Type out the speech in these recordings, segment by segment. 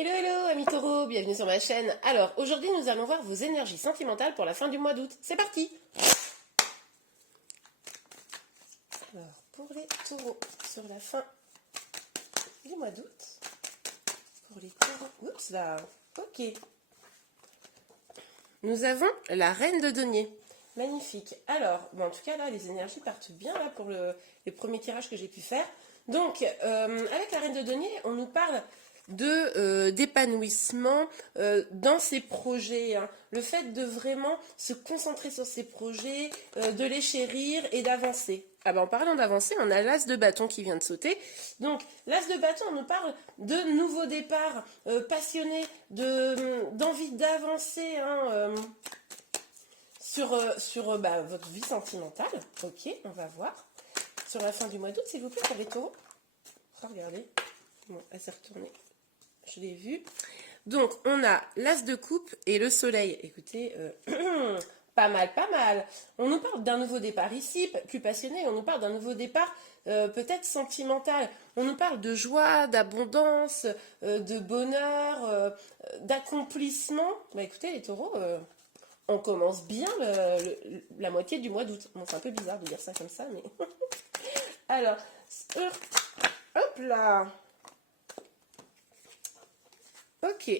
Hello hello amis taureaux, bienvenue sur ma chaîne. Alors aujourd'hui nous allons voir vos énergies sentimentales pour la fin du mois d'août. C'est parti. Alors pour les taureaux sur la fin du mois d'août. Pour les taureaux, oups là, ok. Nous avons la reine de denier. Magnifique. Alors, bon, en tout cas là les énergies partent bien là pour les premiers tirages que j'ai pu faire. Donc avec la reine de denier on nous parle d'épanouissement dans ses projets, hein. Le fait de vraiment se concentrer sur ses projets, de les chérir et d'avancer. Ah ben en parlant d'avancer, on a l'as de bâton qui vient de sauter. Donc l'as de bâton, on nous parle de nouveaux départs, passionnés, d'envie d'avancer, hein, sur votre vie sentimentale. Ok, on va voir. Sur la fin du mois d'août, s'il vous plaît, pour les taureaux. Oh, regardez. Bon, elle s'est retournée. Je l'ai vu. Donc, on a l'as de coupe et le soleil. Écoutez, pas mal, pas mal. On nous parle d'un nouveau départ ici, plus passionné. On nous parle d'un nouveau départ peut-être sentimental. On nous parle de joie, d'abondance, de bonheur, d'accomplissement. Bah, écoutez, les taureaux, on commence bien la moitié du mois d'août. Bon, c'est un peu bizarre de dire ça comme ça, mais... Alors, hop là. Ok,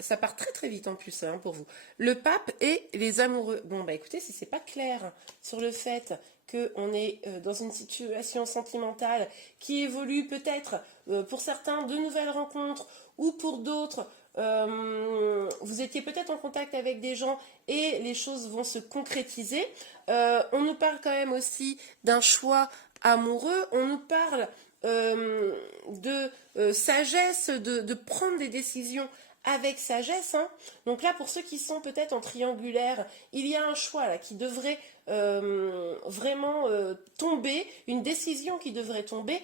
ça part très très vite en plus hein, pour vous. Le pape et les amoureux. Bon bah écoutez, si c'est pas clair sur le fait qu'on est dans une situation sentimentale qui évolue peut-être pour certains de nouvelles rencontres ou pour d'autres, vous étiez peut-être en contact avec des gens et les choses vont se concrétiser. On nous parle quand même aussi d'un choix amoureux, on nous parle de sagesse, de prendre des décisions avec sagesse, hein. Donc là, pour ceux qui sont peut-être en triangulaire, il y a un choix là qui devrait vraiment tomber, une décision qui devrait tomber,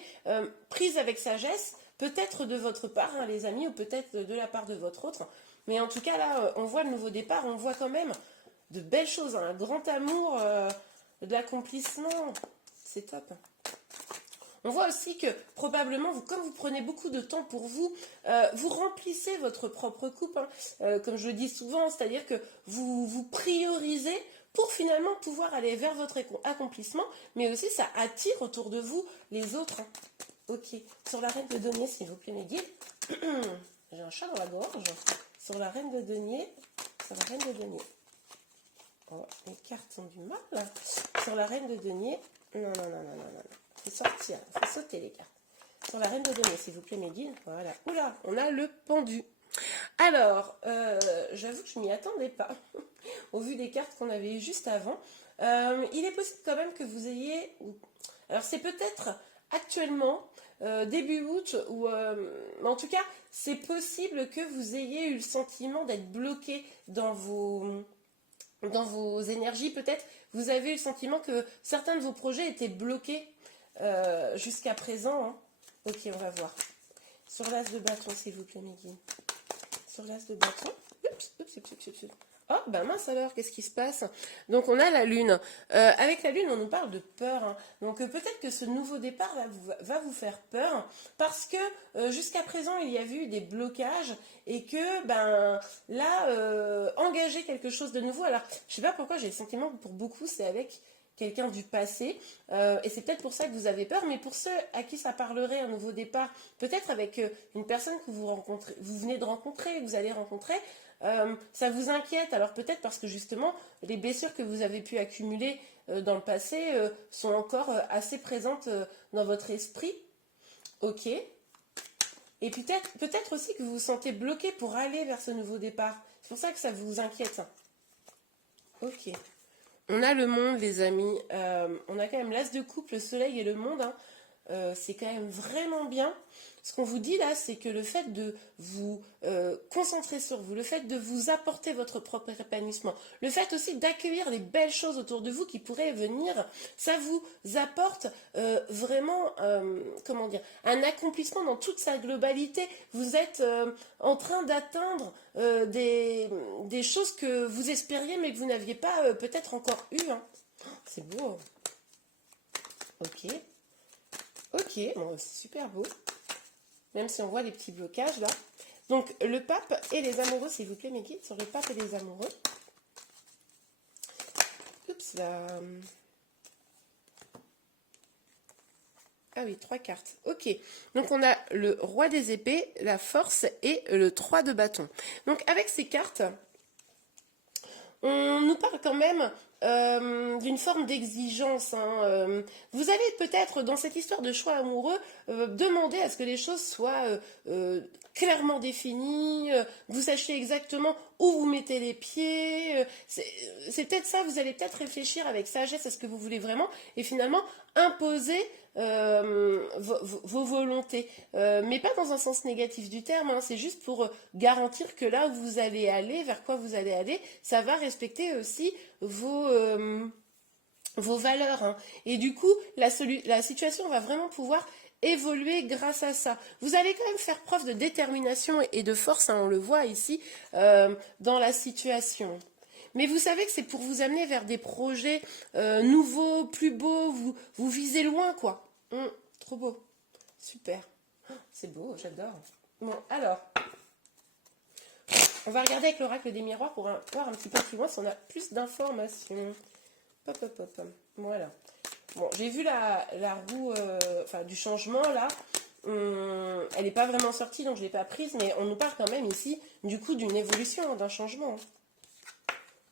prise avec sagesse, peut-être de votre part, hein, les amis, ou peut-être de la part de votre autre. Mais en tout cas, là, on voit le nouveau départ, on voit quand même de belles choses, hein, un grand amour, de l'accomplissement, c'est top. On voit aussi que probablement, comme vous prenez beaucoup de temps pour vous, vous remplissez votre propre coupe, hein, comme je le dis souvent, c'est-à-dire que vous priorisez pour finalement pouvoir aller vers votre accomplissement, mais aussi ça attire autour de vous les autres, hein. Ok, sur la reine de denier, s'il vous plaît, mes guides. J'ai un chat dans la gorge. Sur la reine de denier, sur la reine de denier. Oh, les cartes sont du mal. Sur la reine de denier, non. Faut sortir, faut sauter les cartes. Sur la reine de denier, s'il vous plaît, mes guides. Voilà. Oula, on a le pendu. Alors, j'avoue que je m'y attendais pas. Au vu des cartes qu'on avait eues juste avant. Il est possible quand même que vous ayez... Alors, c'est peut-être actuellement, début août, ou en tout cas, c'est possible que vous ayez eu le sentiment d'être bloqué dans vos énergies. Peut-être vous avez eu le sentiment que certains de vos projets étaient bloqués jusqu'à présent, hein. Ok, on va voir. Sur l'as de bâton, s'il vous plaît, Mehdi. Sur l'as de bâton. Oups. Oh, ben mince alors, qu'est-ce qui se passe? Donc, on a la lune. Avec la lune, on nous parle de peur, hein. Donc, peut-être que ce nouveau départ va vous faire peur parce que jusqu'à présent, il y a eu des blocages et que, ben, là, engager quelque chose de nouveau. Alors, je sais pas pourquoi j'ai le sentiment que pour beaucoup, c'est avec quelqu'un du passé, et c'est peut-être pour ça que vous avez peur, mais pour ceux à qui ça parlerait un nouveau départ, peut-être avec une personne que vous venez de rencontrer, que vous allez rencontrer, ça vous inquiète, alors peut-être parce que justement les blessures que vous avez pu accumuler dans le passé sont encore assez présentes dans votre esprit. Ok. Et peut-être aussi que vous vous sentez bloqué pour aller vers ce nouveau départ. C'est pour ça que ça vous inquiète. Ok. On a le monde, les amis. On a quand même l'as de coupe, le soleil et le monde, hein. C'est quand même vraiment bien. Ce qu'on vous dit là, c'est que le fait de vous concentrer sur vous, le fait de vous apporter votre propre épanouissement, le fait aussi d'accueillir les belles choses autour de vous qui pourraient venir, ça vous apporte vraiment, comment dire, un accomplissement dans toute sa globalité. Vous êtes en train d'atteindre des choses que vous espériez mais que vous n'aviez pas peut-être encore eu, hein. C'est beau. Ok. Ok, bon, c'est super beau. Même si on voit les petits blocages là. Donc, le pape et les amoureux, s'il vous plaît, mes guides, sur le pape et les amoureux. Oups, là. Ah oui, 3 cartes. Ok. Donc, on a le roi des épées, la force et le 3 de bâton. Donc, avec ces cartes, on nous parle quand même d'une forme d'exigence. Hein. Vous allez peut-être, dans cette histoire de choix amoureux, demander à ce que les choses soient clairement définies, vous sachiez exactement où vous mettez les pieds. C'est peut-être ça, vous allez peut-être réfléchir avec sagesse à ce que vous voulez vraiment et finalement imposer vos volontés. Mais pas dans un sens négatif du terme, hein, c'est juste pour garantir que là où vous allez aller, vers quoi vous allez aller, ça va respecter aussi vos valeurs. Hein. Et du coup, la situation va vraiment pouvoir évoluer grâce à ça. Vous allez quand même faire preuve de détermination et de force, hein, on le voit ici, dans la situation. Mais vous savez que c'est pour vous amener vers des projets nouveaux, plus beaux, vous visez loin, quoi. Trop beau. Super. C'est beau, j'adore. Bon, alors, on va regarder avec l'oracle des miroirs pour voir un petit peu plus loin si on a plus d'informations. Hop, hop, hop. Voilà. Bon, j'ai vu la roue du changement, là. Elle n'est pas vraiment sortie, donc je ne l'ai pas prise, mais on nous parle quand même ici, du coup, d'une évolution, hein, d'un changement.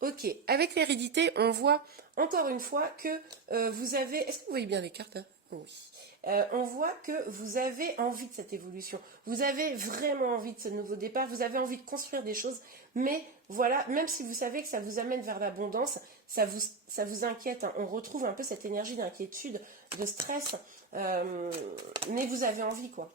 Ok, avec l'hérédité, on voit encore une fois que vous avez... Est-ce que vous voyez bien les cartes hein? Oui. On voit que vous avez envie de cette évolution. Vous avez vraiment envie de ce nouveau départ. Vous avez envie de construire des choses. Mais voilà, même si vous savez que ça vous amène vers l'abondance, ça vous inquiète. Hein. On retrouve un peu cette énergie d'inquiétude, de stress. Mais vous avez envie, quoi.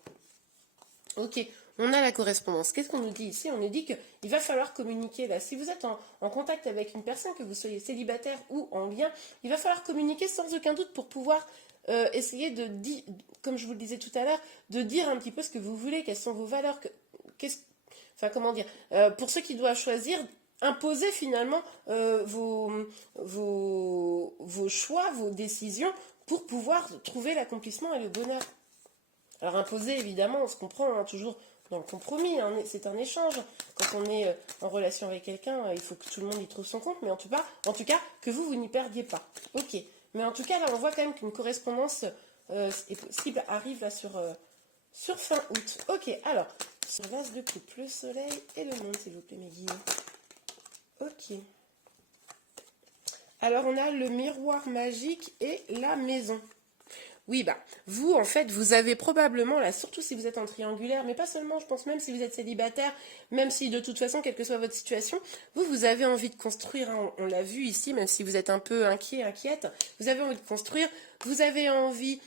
Ok, on a la correspondance. Qu'est-ce qu'on nous dit ici? On nous dit qu'il va falloir communiquer là. Si vous êtes en contact avec une personne, que vous soyez célibataire ou en lien, il va falloir communiquer sans aucun doute pour pouvoir essayer de dire, comme je vous le disais tout à l'heure, de dire un petit peu ce que vous voulez, quelles sont vos valeurs, comment dire, pour ceux qui doivent choisir, imposer finalement vos choix, vos décisions pour pouvoir trouver l'accomplissement et le bonheur. Alors imposer, évidemment, on se comprend hein, toujours dans le compromis, hein, c'est un échange. Quand on est en relation avec quelqu'un, il faut que tout le monde y trouve son compte, mais en tout cas que vous n'y perdiez pas. Ok, mais en tout cas, là, on voit quand même qu'une correspondance est possible, arrive là sur fin août. Ok, alors, sur l'as de coupe, le soleil et le monde, s'il vous plaît, mes guillemets. Ok. Alors, on a le miroir magique et la maison. Oui, vous, en fait, vous avez probablement, là, surtout si vous êtes en triangulaire, mais pas seulement, je pense même si vous êtes célibataire, même si de toute façon, quelle que soit votre situation, vous avez envie de construire, hein, on l'a vu ici, même si vous êtes un peu inquiète, vous avez envie de construire, vous avez envie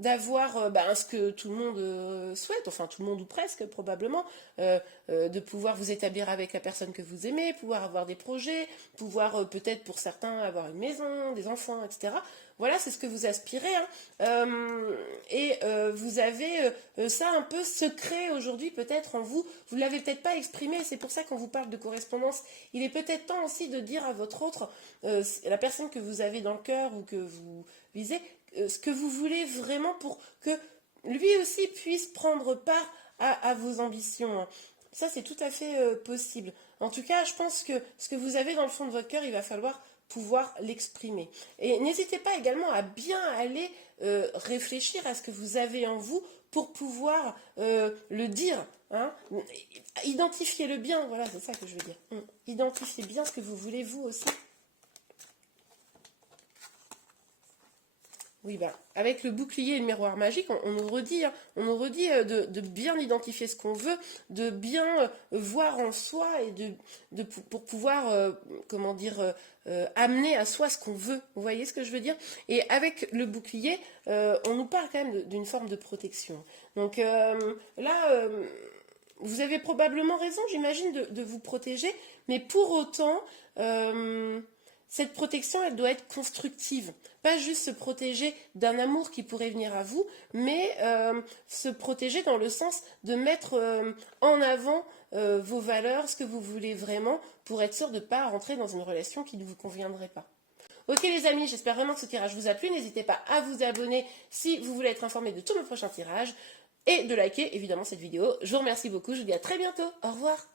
d'avoir ce que tout le monde souhaite, enfin tout le monde ou presque probablement, de pouvoir vous établir avec la personne que vous aimez, pouvoir avoir des projets, pouvoir peut-être pour certains avoir une maison, des enfants, etc. Voilà, c'est ce que vous aspirez. Hein. Vous avez ça un peu secret aujourd'hui peut-être en vous. Vous ne l'avez peut-être pas exprimé. C'est pour ça qu'on vous parle de correspondance. Il est peut-être temps aussi de dire à votre autre, la personne que vous avez dans le cœur ou que vous visez, ce que vous voulez vraiment pour que lui aussi puisse prendre part à vos ambitions. Hein. Ça, c'est tout à fait possible. En tout cas, je pense que ce que vous avez dans le fond de votre cœur, il va falloir pouvoir l'exprimer. Et n'hésitez pas également à bien aller réfléchir à ce que vous avez en vous pour pouvoir le dire. Hein. Identifiez-le bien, voilà, c'est ça que je veux dire. Identifiez bien ce que vous voulez vous aussi. Oui, avec le bouclier et le miroir magique, on nous redit, hein, de bien identifier ce qu'on veut, de bien voir en soi et pour pouvoir, amener à soi ce qu'on veut. Vous voyez ce que je veux dire? Et avec le bouclier, on nous parle quand même d'une forme de protection. Donc là, vous avez probablement raison, j'imagine, de vous protéger, mais pour autant... cette protection, elle doit être constructive. Pas juste se protéger d'un amour qui pourrait venir à vous, mais se protéger dans le sens de mettre en avant vos valeurs, ce que vous voulez vraiment, pour être sûr de ne pas rentrer dans une relation qui ne vous conviendrait pas. Ok les amis, j'espère vraiment que ce tirage vous a plu. N'hésitez pas à vous abonner si vous voulez être informé de tous mes prochains tirages. et de liker évidemment cette vidéo. Je vous remercie beaucoup, je vous dis à très bientôt, au revoir.